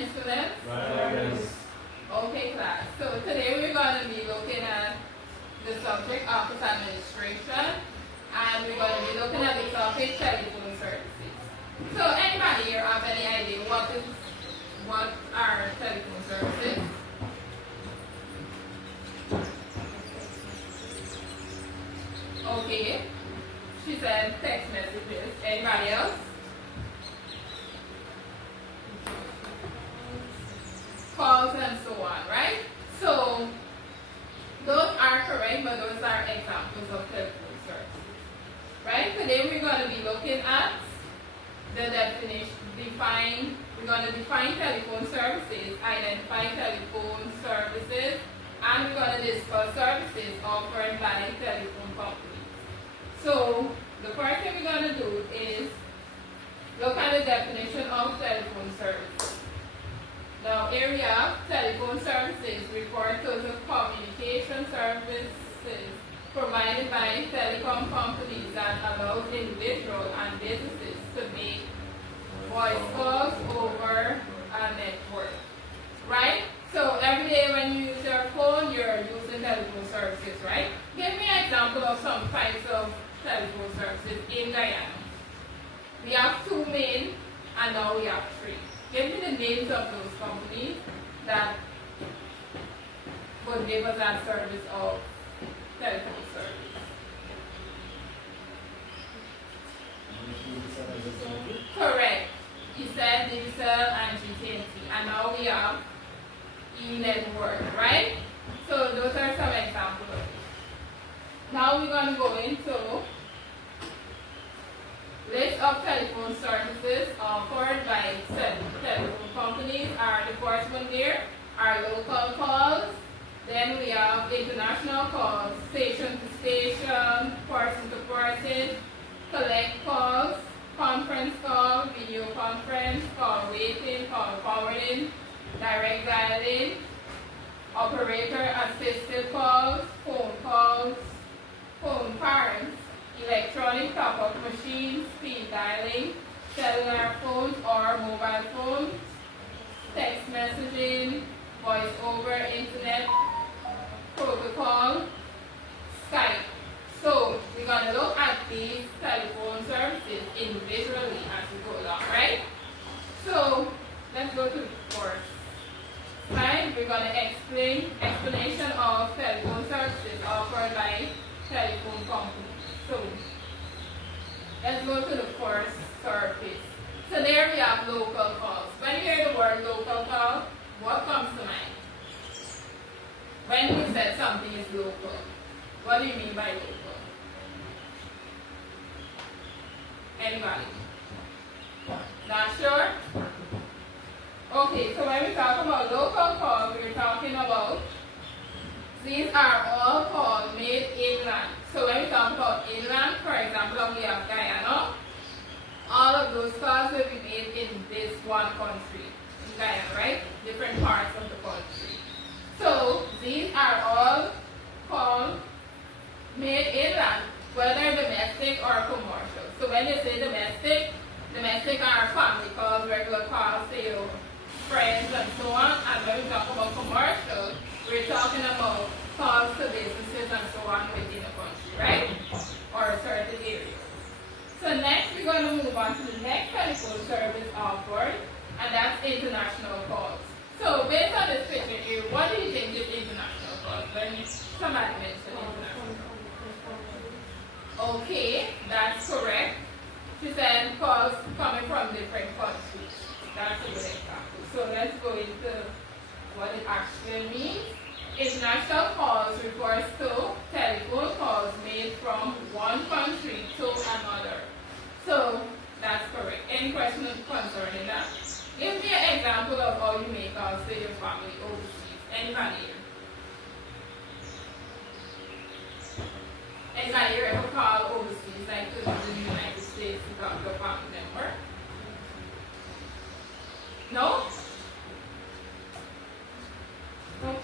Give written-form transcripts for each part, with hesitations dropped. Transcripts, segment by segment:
Students? Yes. Okay, class. So today we're going to be looking at the subject office administration, and we're going to be looking at the topic telephone services. So anybody here have any idea what are telephone services? Okay. She said text messages. Anybody else? Calls and so on, right? So those are correct, but those are examples of telephone services, right? Today we're going to be looking at the definition, we're going to define telephone services, identify telephone services, and we're going to discuss services offered by telephone companies. So the first thing we're going to do is look at the definition of telephone services. Now, area telephone services refer to the communication services provided by telecom companies that allow individuals and businesses to make voice calls over a network. Right? So every day when you use your phone, you're using telephone services, right? Give me an example of some types of telephone services in Guyana. We have two main, and now we have three. Give me the names of those companies that would give us that service of telephone service. Correct. You said Digicel and GT&T, and now we have E-Network, right? So those are some examples of it. Now we're going to go into list of telephone services offered by telephone companies. Are the first one there are local calls, then we have international calls, station to station, person to person, collect calls, conference call, video conference, call waiting, call forwarding, direct dialing, operator assisted calls, phone cards, electronic top-up machines, speed dialing, cellular phones or mobile phones, text messaging, voice over internet protocol, Skype. So we're going to look at these telephone services individually as we go along, right? So let's go to the first slide. We're going to explain explanation of telephone services offered by telephone companies. So let's go to the first service. So there we have local calls. When you hear the word local call, what comes to mind? When you said something is local, what do you mean by local? Anybody? Not sure? Okay, so when we talk about local calls, we're talking about these are all calls made inland. So when we talk about inland, for example, we have Guyana, all of those calls will be made in this one country, in Guyana, right? Different parts of the country. So these are all calls made inland, whether domestic or commercial. So when they say domestic are family calls, regular calls to your friends and so on. And when we talk about commercial, we're talking about calls to businesses and so on within the country, right? Or a certain area. So next we're going to move on to the next telephone service offered, and that's international calls. So based on this picture here, what do you think is international calls? When somebody mentioned international calls. Okay, that's correct. She said calls coming from different countries. That's a good example. So let's go into what it actually means. International calls refers to telephone calls made from one country to another. So that's correct. Any questions concerning that? Give me an example of how you make calls to your family overseas. Anybody here? Anybody here ever call overseas, like to the United States to talk to a family member? No? Okay.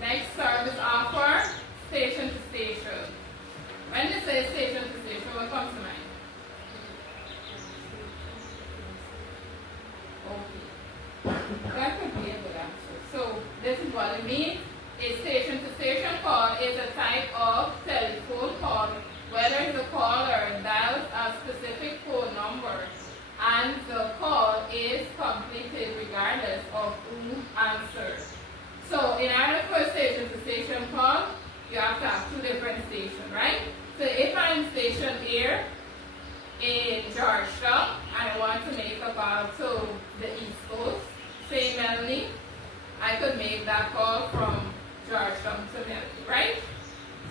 Next service offer, station to station. When they say station to station, what comes to mind? is what it means. A station-to-station call is a type of telephone call whether the caller dials a specific phone number and the call is completed regardless of who answers. So in order for a station-to-station call, you have to have two different stations, right? So if I'm stationed here in Georgetown and I want to make a call to the East Coast, say Melanie, I could make that call from Georgetown to Melanie, right?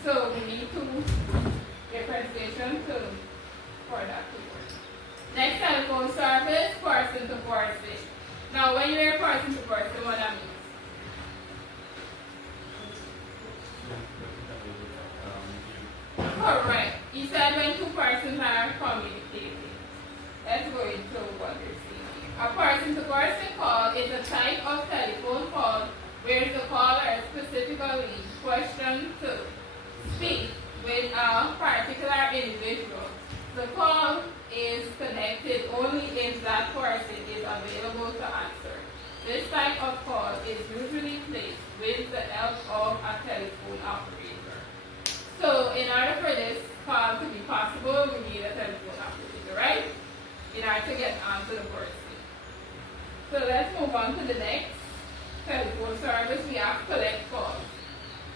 So we need two different stations for that to work. Next, telephone service, person to person. Now when you hear person to person, what that means? Correct. He said when two persons are communicating. Let's go into what you're seeing. A person-to-person call is a type of telephone call where the caller specifically questions to speak with a particular individual. The call is connected only if that person is available to answer. This type of call is usually placed with the help of a telephone operator. So in order for this call to be possible, we need a telephone operator, right? In order to get onto the person. So let's move on to the next telephone service. We have collect calls.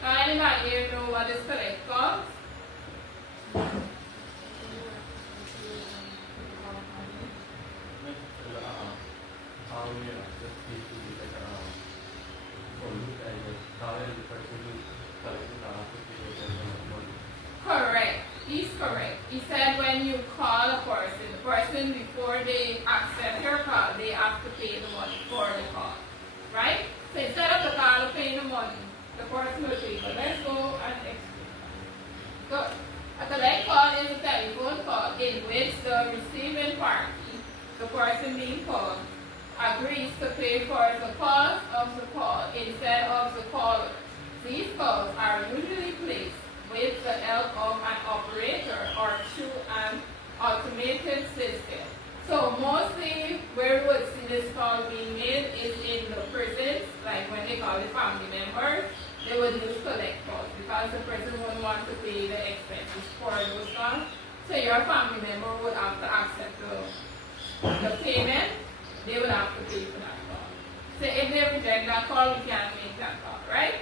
Now anybody here know what is collect calls? Correct. He's correct. He said when you call a person, the person before they accept your call, they have to pay the money for the call. Right? So instead of the caller paying the money, the person will pay. But let's go and explain. Good. A collect call is a telephone call in which the receiving party, the person being called, agrees to pay for the cost of the call instead of the caller. These calls are usually placed with the help of an operator or through an automated system. So mostly where we would see this call being made is in the prisons, like when they call the family members, they would use collect calls because the person wouldn't want to pay the expenses for those calls. So your family member would have to accept the payment, they would have to pay for that call. So if they reject that call, we can't make that call, right?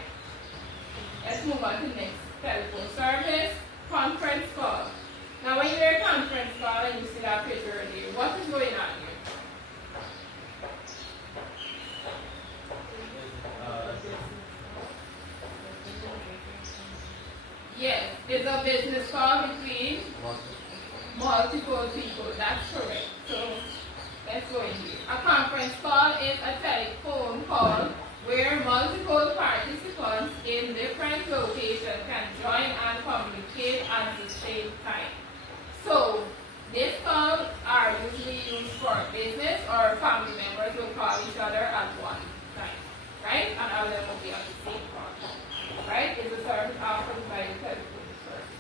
Let's move on to the next telephone service, conference call. Now when you hear a conference call and you see that picture there, what is going on here? Yes, it's a business call between multiple people. That's correct. So let's go in here. A conference call is a telephone call where multiple participants in different locations can join and communicate at the same time. So these calls are usually used for business or family members will call each other at one time, right? And all of them will be on the same call, right? It's a service offered by the telephone service.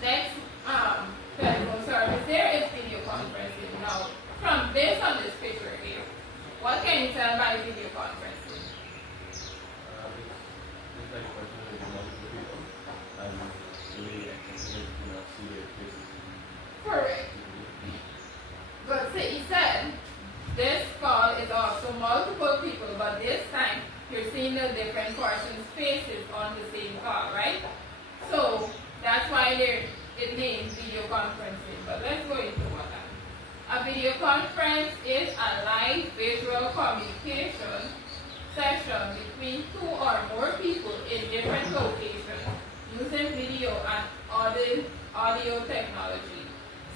Next telephone service there is video conferencing. Now, from based on this picture here, what can you tell by video conferencing? It's like working with multiple people and really see their faces. Correct. But see, he said this call is also multiple people, but this time you're seeing the different person's faces on the same call, right? So that's why it names video conferencing. But let's go into what that is. A video conference is a live visual communication session between two or more people in different locations using video and audio technology.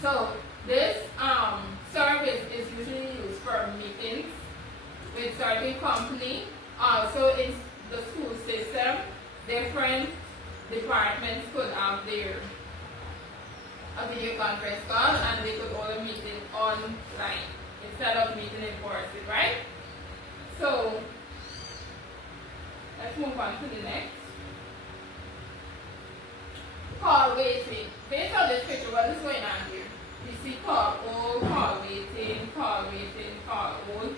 So this service is usually used for meetings with certain company. Also in the school system, different departments could have a video conference call and they could all meet it online instead of meeting in person, right? So let's move on to the next. Call waiting. Based on this picture, what is going on here? You see call hold, call waiting, call waiting, call hold.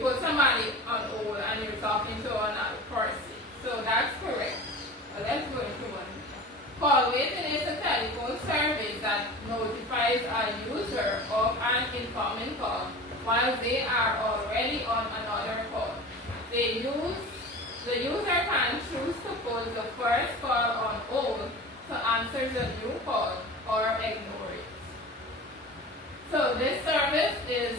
put somebody on hold and you're talking to another person. So that's correct. Let's go into one. Call waiting is a telephone service that notifies a user of an incoming call while they are already on another call. The user can choose to put the first call on hold to answer the new call or ignore it. So this service is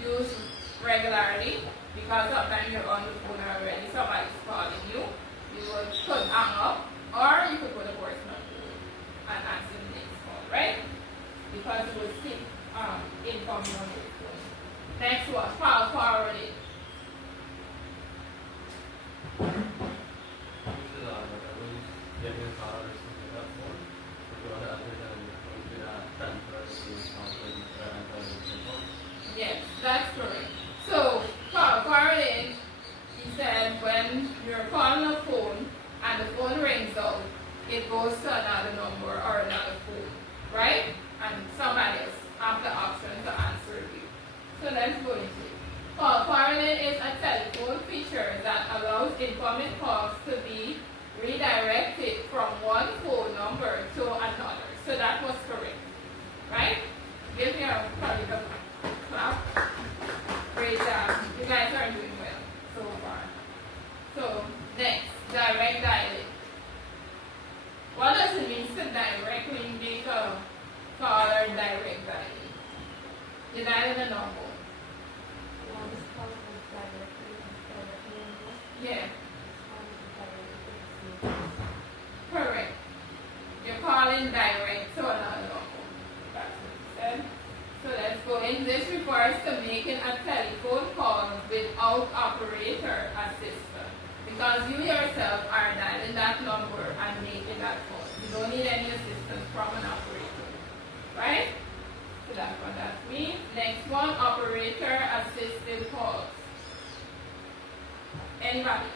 used regularly because sometimes you're on the phone already, somebody's calling you. You will put hang up, or you could put a person on hold and answer the next call, right? Because it will keep incoming on your phone. Next one, call forwarding. Yes, that's correct. So, call forwarding, he said when you're calling a phone and the phone rings out, it goes to another number or another phone, right? And somebody else have the option to answer you. So let's go into it. Call forwarding is a telephone feature that allows incoming calls to be redirected from one phone number to another. So that was correct, right? Give me a probably a clap. Great job. You guys are doing well so far. So next, direct dialing. What does it mean to directly make a call or direct dialing? You dial the number. Yeah. Correct. You're calling direct to another number. That's what you said. So let's go in. This refers to making a telephone call without operator assistance. Because you yourself are dialing that number and making that call. You don't need any assistance from an operator. Right? So that's what that means. Next one, operator assisted calls. Anybody?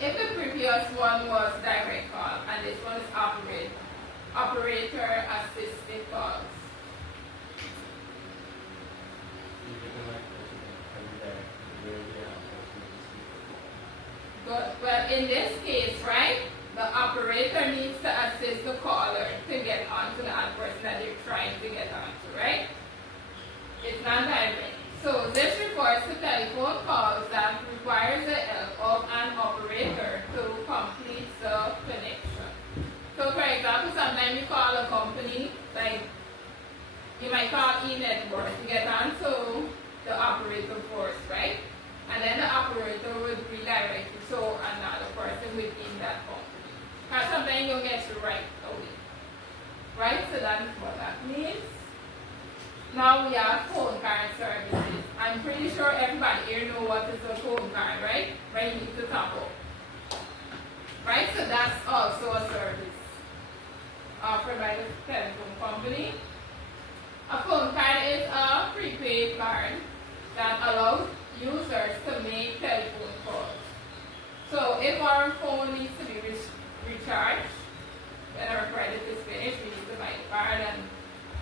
If the previous one was direct call and this one is operator assisted calls. Good. Well, in this case, right, the operator needs to assist the caller to get onto the other person that they're trying to get onto, right? It's not direct. So this refers to telephone calls that requires the help of an operator to complete the connection. So for example, sometimes you call a company, like you might call e-network to get onto the operator first, right? And then the operator would redirect you to another person within that company. Because sometimes you'll get you right away. Right? So that is what that means. Now we have phone card services. I'm pretty sure everybody here knows what is a phone card, right? Where you need to top up. Right? So that's also a service offered by the telephone company. A phone card is a prepaid card that allows users to make telephone calls. So if our phone needs to be recharged, when our credit is finished, we need to buy the card and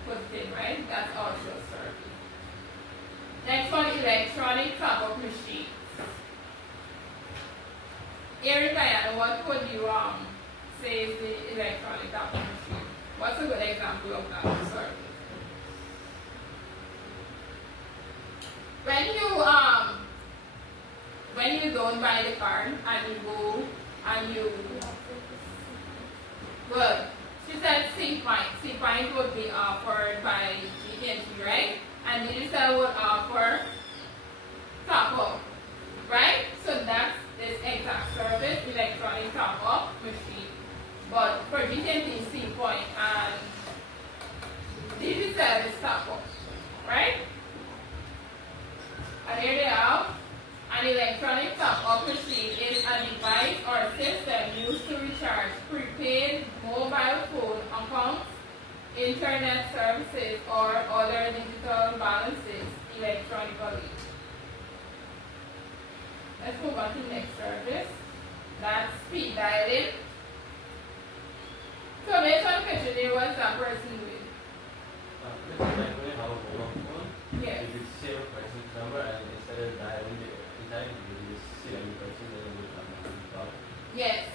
put it in, right? That's also a service. Next one, electronic top-up machines. Here, Diana, what would you say is the electronic top-up machine? What's a good example of that service? When you don't buy the card and you go and you good. She said C-Point. C-Point would be offered by GT&T, right? And Digicel would offer top-up, right? So that's this exact service, electronic top-up machine. But for GT&T, C-Point and Digicel is top-up, right? And here they have an electronic top-up machine is a device or system used to recharge prepaid mobile phone accounts, internet services, or other digital balances electronically. Let's move on to the next service. That's speed dialing. So based on the picture there, what's that person doing? time, you just see any person and then you talk. Yes.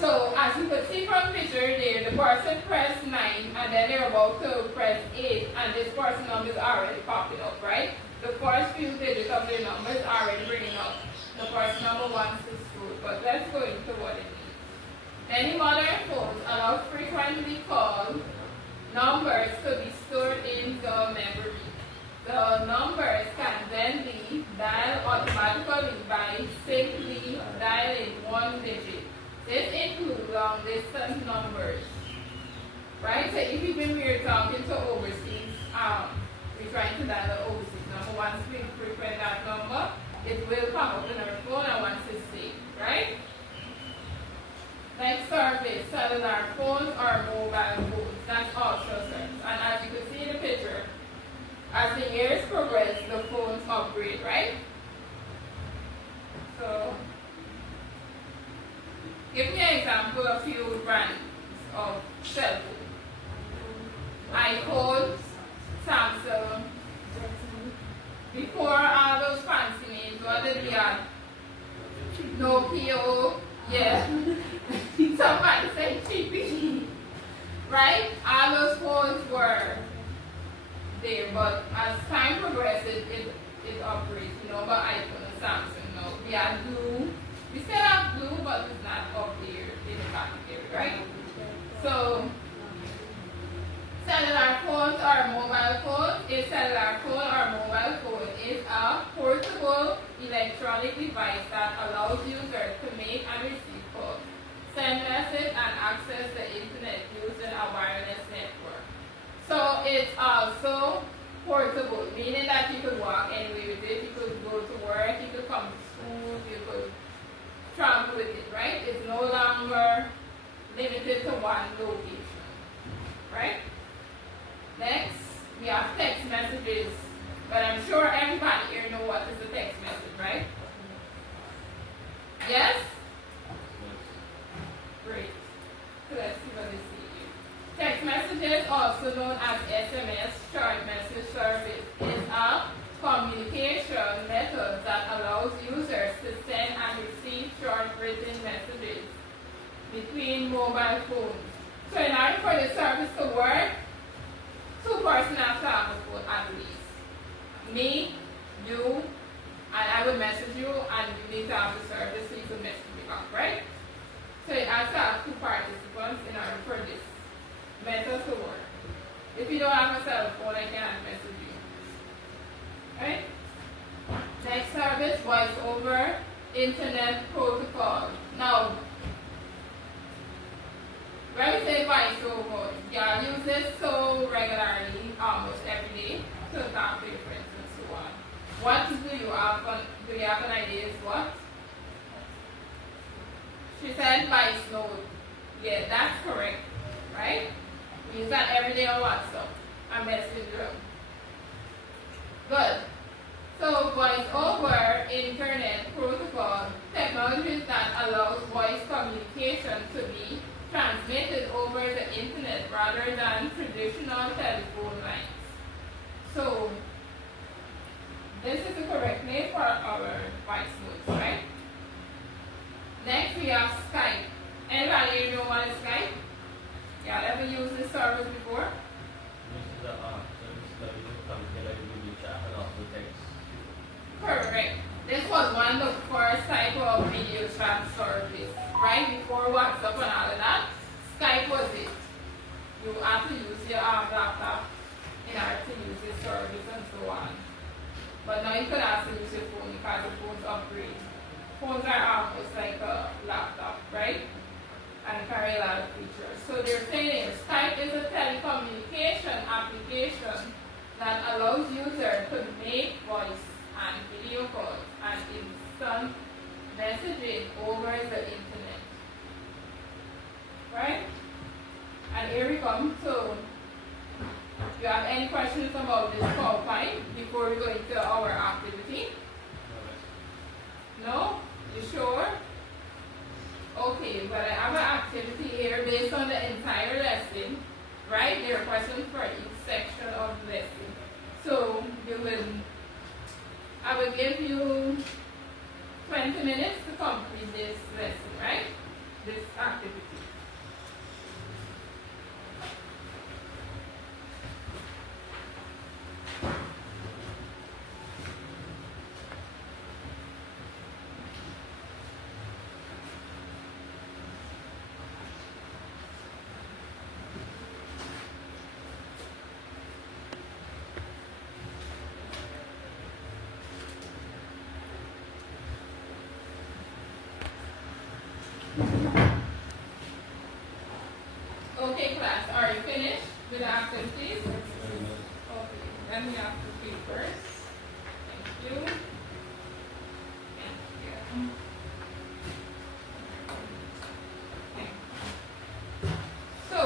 So as you could see from picture there, the person pressed 9 and then they're about to press 8 and this person number is already popping up, right? The first few digits of their number is already bringing up the person number wants to school. But let's go into what it means. Many modern phones allow frequently called numbers to be stored in the memory. The numbers can then be dialed automatically by simply dialing one digit. This includes long distance numbers. Right? So if even we're talking to overseas, we're trying to dial the overseas number. Once we frequent that number, it will come up in our phone and once it's saved. Right? Next service, cellular phones or mobile phones. That's also service. And as you can see in the picture, as the years progress, the phones upgrade, right? So, give me an example of a few brands of cell phone. iPhone, Samsung. Before all those fancy names, what did we have? Nokia, yeah. Somebody said cheapy. Right? All those phones were there, but as time progresses, it upgrades, but iPhone and Samsung, we have blue. We still have blue, but it's not up there in the category, right? So, cellular phones or mobile phones. A cellular phone or mobile phone is a portable electronic device that allows users to make and receive calls, send messages, and access the internet using a wireless network. So it's also portable, meaning that you could walk anywhere with it, you could go to work, you could come to school, you could travel with it, right? It's no longer limited to one location, right? Next, we have text messages, but I'm sure everybody here know what is a text message, right? Yes? Great. So let's see what they see here. Text messages, also known as SMS, short message service, is a communication method that allows users to send and receive short written messages between mobile phones. So in order for the service to work, two persons have to have a phone at least. Me, you, and I will message you, and you need to have the service so you can message me back, right? So it has to have two participants in order for this method to work. If you don't have a cell phone, I can't message you. Right? Next service, voice over internet protocol. Now, when we say voice over, you use this so regularly, almost every day, to talk to your friends and so on. What do you have an idea is what? She said voice note. Yeah, that's correct. Right? We use that every day on WhatsApp and Messenger. Good. So voice over internet protocol, technology that allows voice communication to be transmitted over the internet rather than traditional telephone lines. So this is the correct name for our voice notes, right? Next we have Skype. Anybody here know what is Skype? Yeah, ever used this service before? This is the service that you can communicate with each other and also text. Correct. This was one of the first type of video chat service, right? Before WhatsApp and all of that, Skype was it. You have to use your laptop in order to use this service and so on. But now you could also use your phone because the phones upgrade. Phones are almost like a laptop, right? And carry a lot of features. So they're saying Skype is a telecommunication application that allows users to make voice and video calls and instant messaging over the internet. Right? And here we come. So, do you have any questions about this PowerPoint before we go into our activity? No? You sure? Okay, but I have an activity here based on the entire lesson, right? There are questions for each section of the lesson. So, I will give you 20 minutes to complete this lesson, right? This activity. Okay, class, are you finished with the activities? Okay, let me have the papers. Thank you. Thank you. Okay. So,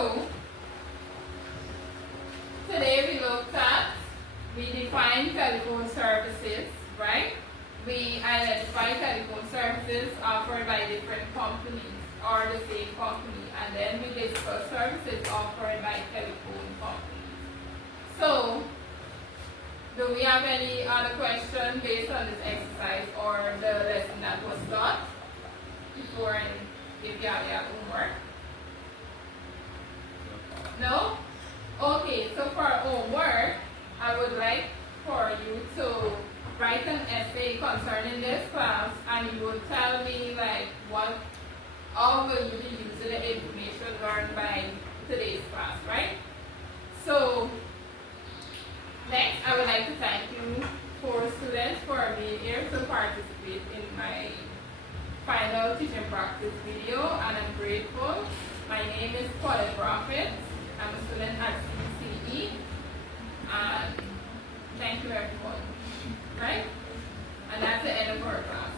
today we define telephone services, right? We identify telephone services offered by different companies or the same company, and then we discuss services offered by telephone companies. So, do we have any other questions based on this exercise or the lesson that was taught before, if you have your homework? No? Okay, so for homework, I would like for you to write an essay concerning this class, and you would tell me like how will you be using the information learned by today's class, right? So next, I would like to thank you for students for being here to participate in my final teaching practice video, and I'm grateful. My name is Paulette Prophet. I'm a student at CCE, and thank you everyone, right? And that's the end of our class.